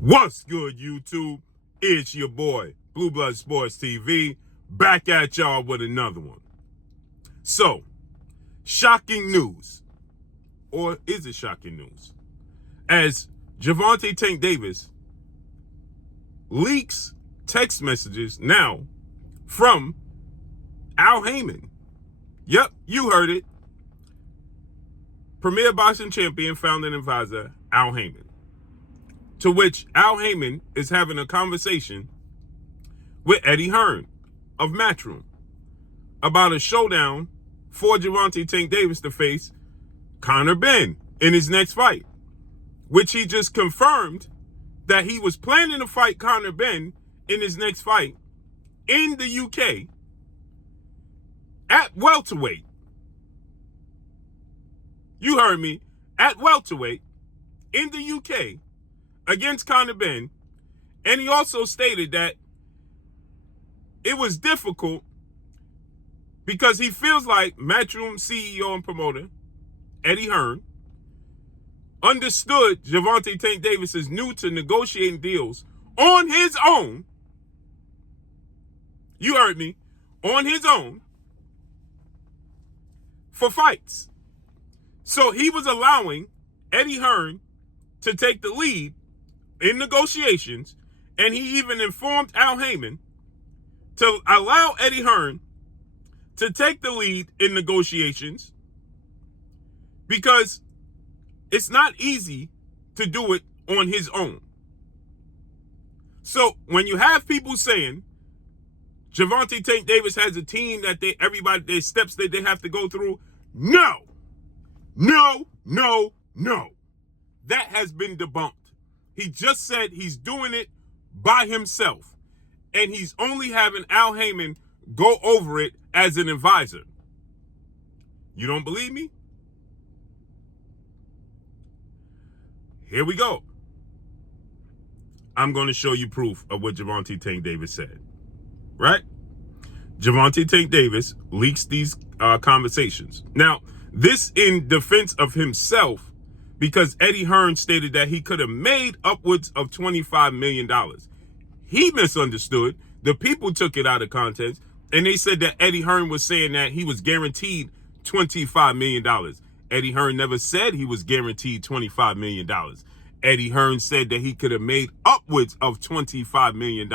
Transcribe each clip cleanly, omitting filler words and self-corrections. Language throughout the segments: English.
What's good, YouTube? It's your boy, Blue Blood Sports TV, back at y'all with another one. So, shocking news. Or is it shocking news? As Gervonta Davis leaks text messages now from Al Haymon. Yep, you heard it. Premier boxing champion, founder, and advisor, Al Haymon. To which Al Haymon is having a conversation with Eddie Hearn of Matchroom about a showdown for Gervonta Davis to face Conor Benn in his next fight, which he just confirmed that he was planning to fight Conor Benn in his next fight in the UK at welterweight. You heard me, at welterweight in the UK against Conor Benn. And he also stated that it was difficult because he feels like Matchroom CEO and promoter Eddie Hearn understood Gervonta Davis is new to negotiating deals on his own. You heard me, on his own for fights. So he was allowing Eddie Hearn to take the lead in negotiations, and he even informed Al Haymon to allow Eddie Hearn to take the lead in negotiations because it's not easy to do it on his own. So when you have people saying Gervonta Davis has a team that there's steps that they have to go through, no. That has been debunked. He just said he's doing it by himself, and he's only having Al Haymon go over it as an advisor. You don't believe me? Here we go. I'm going to show you proof of what Gervonta Davis said. Right? Gervonta Davis leaks these conversations. Now, this in defense of himself, because Eddie Hearn stated that he could have made upwards of $25 million. He misunderstood. The people took it out of context, and they said that Eddie Hearn was saying that he was guaranteed $25 million. Eddie Hearn never said he was guaranteed $25 million. Eddie Hearn said that he could have made upwards of $25 million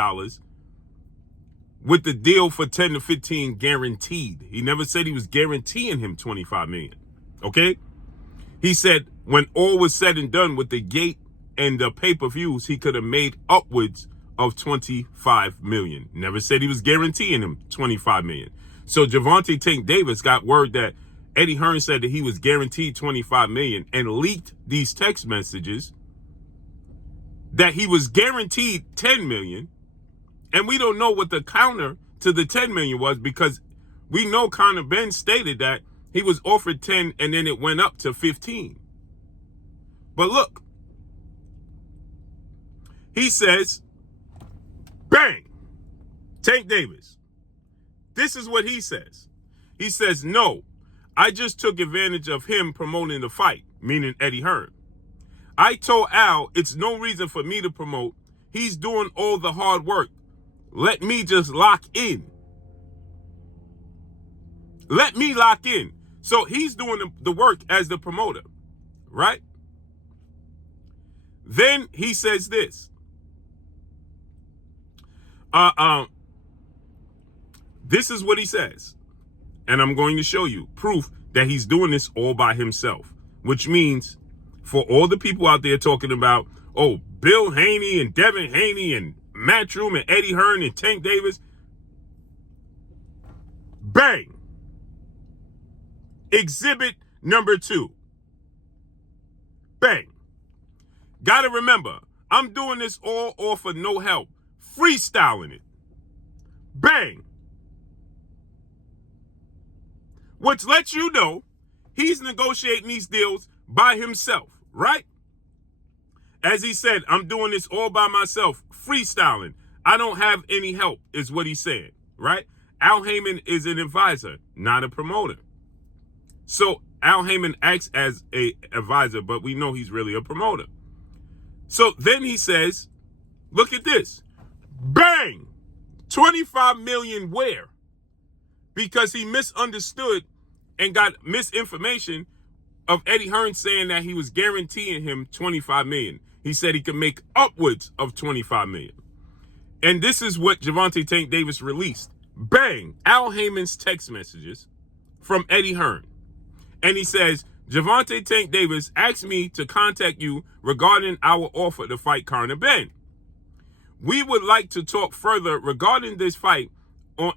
with the deal for 10 to 15 guaranteed. He never said he was guaranteeing him $25 million. Okay? He said when all was said and done with the gate and the pay-per-views, he could have made upwards of $25 million. Never said he was guaranteeing him $25 million. So Gervonta Davis got word that Eddie Hearn said that he was guaranteed $25 million and leaked these text messages that he was guaranteed $10 million. And we don't know what the counter to the $10 million was, because we know Conor Benn stated that he was offered 10 and then it went up to 15. But look, he says, bang, Tank Davis. This is what he says. He says, no, I just took advantage of him promoting the fight, meaning Eddie Hearn. I told Al it's no reason for me to promote. He's doing all the hard work. Let me just lock in. Let me lock in. So he's doing the work as the promoter, right? Then he says this. This is what he says. And I'm going to show you proof that he's doing this all by himself, which means for all the people out there talking about, oh, Bill Haney and Devin Haney and Matchroom and Eddie Hearn and Tank Davis, bang. Exhibit number 2. Bang. Gotta remember, I'm doing this all off of no help. Freestyling it. Bang. Which lets you know he's negotiating these deals by himself, right? As he said, I'm doing this all by myself, freestyling. I don't have any help, is what he's saying, right? Al Haymon is an advisor, not a promoter. So Al Haymon acts as an advisor, but we know he's really a promoter. So then he says Look at this. Bang! 25 million where? Because he misunderstood and got misinformation of Eddie Hearn saying that he was guaranteeing him 25 million. He said he could make upwards of 25 million. And this is what Gervonta Tank Davis released. Bang! Al Haymon's text messages from Eddie Hearn. And he says, Gervonta Tank Davis asked me to contact you regarding our offer to fight Conor Benn. We would like to talk further regarding this fight,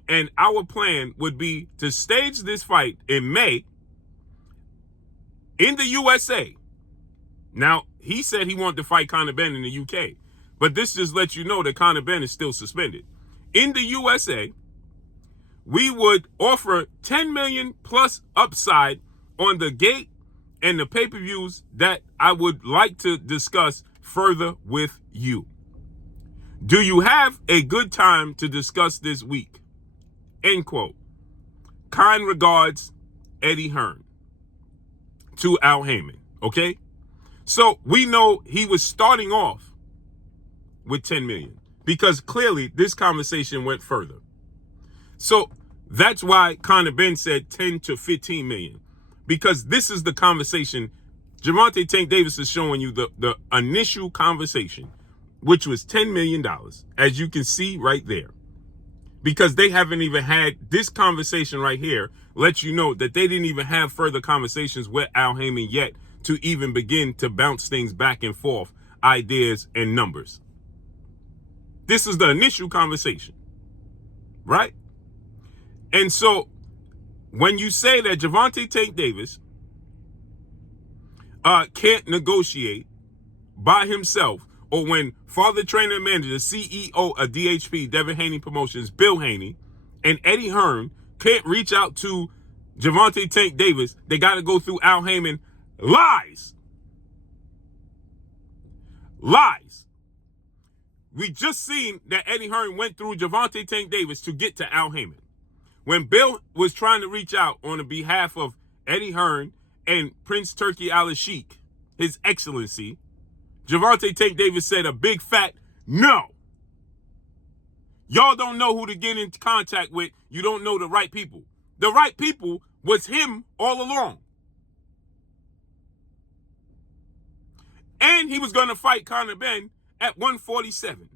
and our plan would be to stage this fight in May in the USA. Now, he said he wanted to fight Conor Benn in the UK, but this just lets you know that Conor Benn is still suspended. In the USA, we would offer 10 million plus upside on the gate and the pay-per-views that I would like to discuss further with you. Do you have a good time to discuss this week? End quote. Kind regards, Eddie Hearn. To Al Haymon, okay? So we know he was starting off with 10 million because clearly this conversation went further. So that's why Conor Benn said 10 to 15 million, because this is the conversation. Gervonta Tank Davis is showing you the initial conversation, which was $10 million, as you can see right there. Because they haven't even had this conversation right here, lets you know that they didn't even have further conversations with Al Haymon yet to even begin to bounce things back and forth, ideas and numbers. This is the initial conversation, right? And so when you say that Gervonta Tank Davis can't negotiate by himself, or when father, trainer, and manager, CEO of DHP, Devin Haney Promotions, Bill Haney, and Eddie Hearn can't reach out to Gervonta Tank Davis, they got to go through Al Haymon. Lies. Lies. We just seen that Eddie Hearn went through Gervonta Tank Davis to get to Al Haymon. When Bill was trying to reach out on the behalf of Eddie Hearn and Prince Turki Al-Sheikh, His Excellency, Gervonta Tank Davis said a big fat no. Y'all don't know who to get in contact with. You don't know the right people. The right people was him all along. And he was going to fight Conor Benn at 147.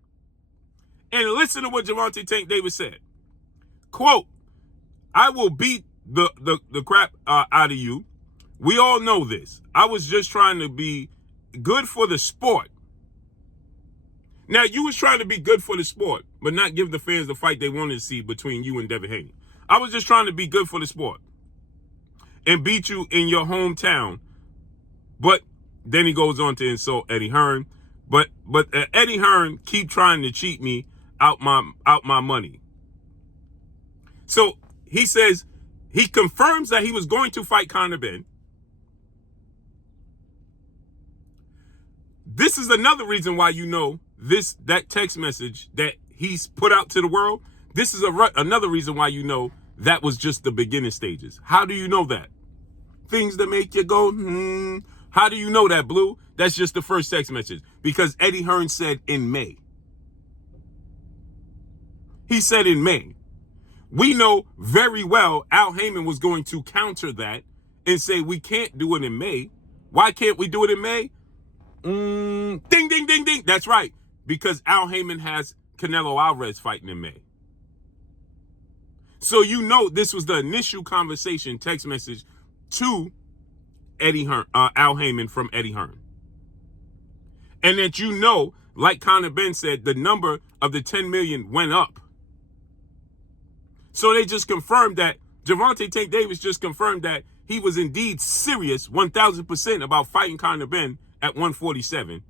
And listen to what Gervonta Tank Davis said. Quote, I will beat the crap out of you. We all know this. I was just trying to be good for the sport. Now, you was trying to be good for the sport, but not give the fans the fight they wanted to see between you and Devin Haney. I was just trying to be good for the sport and beat you in your hometown. But then he goes on to insult Eddie Hearn. But Eddie Hearn keep trying to cheat me out my money. So he says he confirms that he was going to fight Conor Benn. This is another reason why you know that text message that he's put out to the world. This is another reason why you know that was just the beginning stages. How do you know that? Things that make you go, How do you know that, Blue? That's just the first text message. Because Eddie Hearn said in May. He said in May. We know very well Al Haymon was going to counter that and say we can't do it in May. Why can't we do it in May? Ding, ding, ding, ding. That's right. Because Al Haymon has Canelo Alvarez fighting in May. So you know this was the initial conversation text message to Eddie Hearn, Al Haymon from Eddie Hearn. And that you know, like Conor Benn said, the number of the 10 million went up. So they just confirmed that, Gervonta Tank Davis just confirmed that he was indeed serious 1,000% about fighting Conor Benn at 147.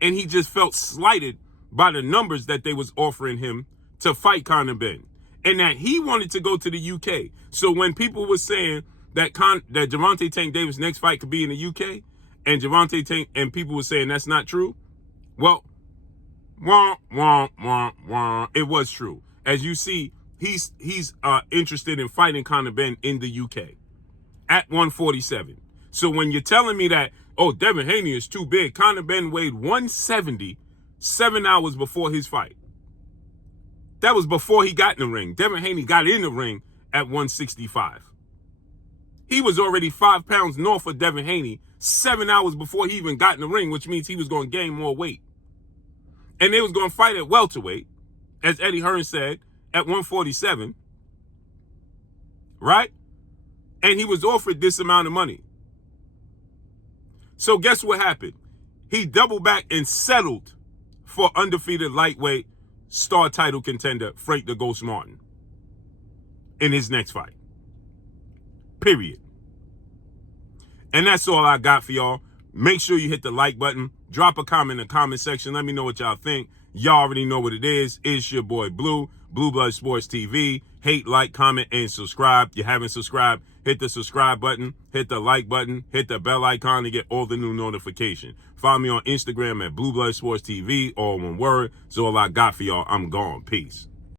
And he just felt slighted by the numbers that they was offering him to fight Conor Benn. And that he wanted to go to the UK. So when people were saying that Gervonta Tank Davis' next fight could be in the UK, and Gervonta Tank and people were saying that's not true, well, it was true. As you see, he's interested in fighting Conor Benn in the UK at 147. So when you're telling me that, oh, Devin Haney is too big, Conor Benn weighed 170 7 hours before his fight. That was before he got in the ring. Devin Haney got in the ring at 165. He was already 5 pounds north of Devin Haney 7 hours before he even got in the ring, which means he was going to gain more weight. And they was going to fight at welterweight, as Eddie Hearn said, at 147. Right? And he was offered this amount of money. So guess what happened? He doubled back and settled for undefeated lightweight star title contender Frank the Ghost Martin in his next fight. Period. And that's all I got for y'all. Make sure you hit the like button. Drop a comment in the comment section. Let me know what y'all think. Y'all already know what it is. It's your boy Blue, Blue Blood Sports TV. Hate, like, comment, and subscribe. If you haven't subscribed, hit the subscribe button, hit the like button, hit the bell icon to get all the new notifications. Follow me on Instagram at Blue Blood Sports TV, all one word. So all I got for y'all. I'm gone. Peace.